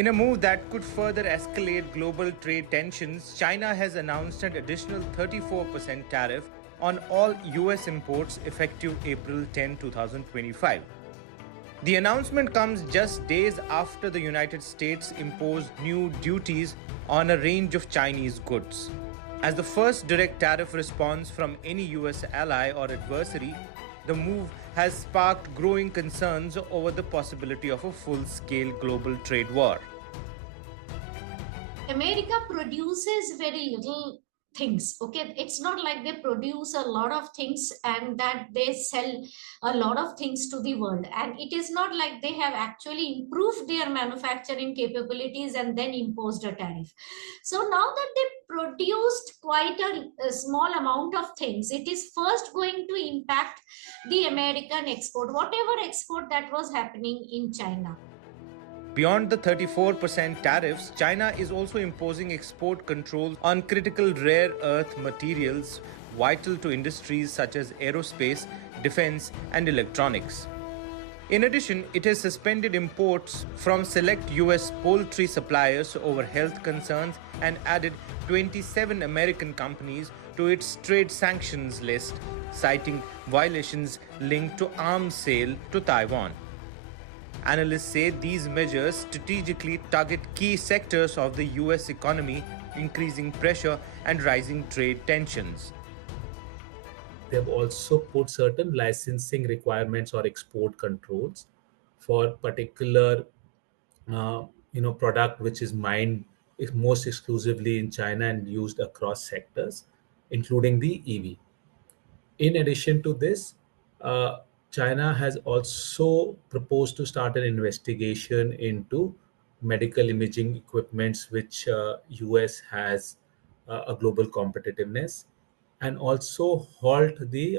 In a move that could further escalate global trade tensions, China has announced an additional 34% tariff on all US imports effective April 10, 2025. The announcement comes just days after the United States imposed new duties on a range of Chinese goods. As the first direct tariff response from any US ally or adversary, the move has sparked growing concerns over the possibility of a full-scale global trade war. America produces very little things. Okay, it's not like they produce a lot of things and that they sell a lot of things to the world, and it is not like they have actually improved their manufacturing capabilities and then imposed a tariff. So now that they produced quite a small amount of things, it is first going to impact the American export, whatever export that was happening in China. Beyond the 34% tariffs, China is also imposing export controls on critical rare earth materials vital to industries such as aerospace, defense, and electronics. In addition, it has suspended imports from select US poultry suppliers over health concerns and added 27 American companies to its trade sanctions list, citing violations linked to arms sale to Taiwan. Analysts say these measures strategically target key sectors of the US economy, increasing pressure and rising trade tensions. They have also put certain licensing requirements or export controls for particular product which is mined most exclusively in China and used across sectors, including the EV. In addition to this, uh, China has also proposed to start an investigation into medical imaging equipments, which US has a global competitiveness, and also halt the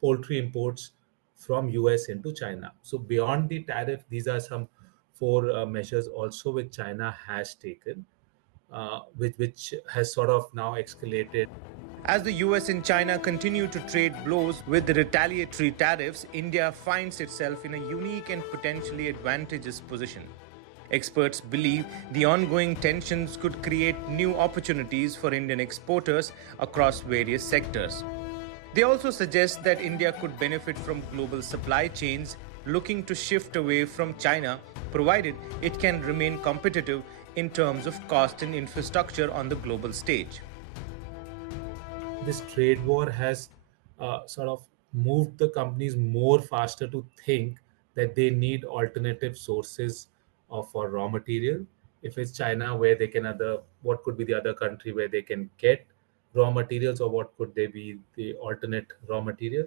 poultry imports from US into China. So beyond the tariff, these are some four measures also which China has taken, which has sort of now escalated. As the US and China continue to trade blows with the retaliatory tariffs, India finds itself in a unique and potentially advantageous position. Experts believe the ongoing tensions could create new opportunities for Indian exporters across various sectors. They also suggest that India could benefit from global supply chains looking to shift away from China, provided it can remain competitive in terms of cost and infrastructure on the global stage. This trade war has sort of moved the companies more faster to think that they need alternative sources for raw material. If it's China, where they can what could be the other country where they can get raw materials, or what could they be the alternate raw material?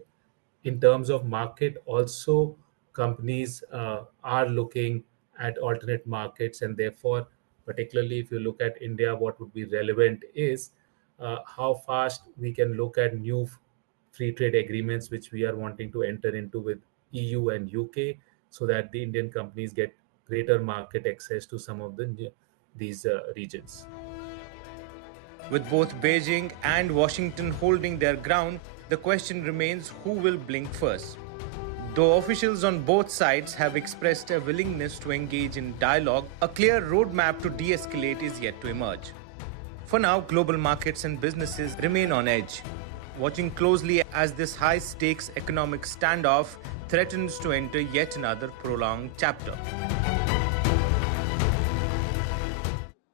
In terms of market, also companies are looking at alternate markets, and therefore, particularly if you look at India, what would be relevant is how fast we can look at new free trade agreements which we are wanting to enter into with EU and UK, so that the Indian companies get greater market access to some of these regions. With both Beijing and Washington holding their ground, the question remains who will blink first. Though officials on both sides have expressed a willingness to engage in dialogue, a clear roadmap to de-escalate is yet to emerge. For now, global markets and businesses remain on edge, watching closely as this high-stakes economic standoff threatens to enter yet another prolonged chapter.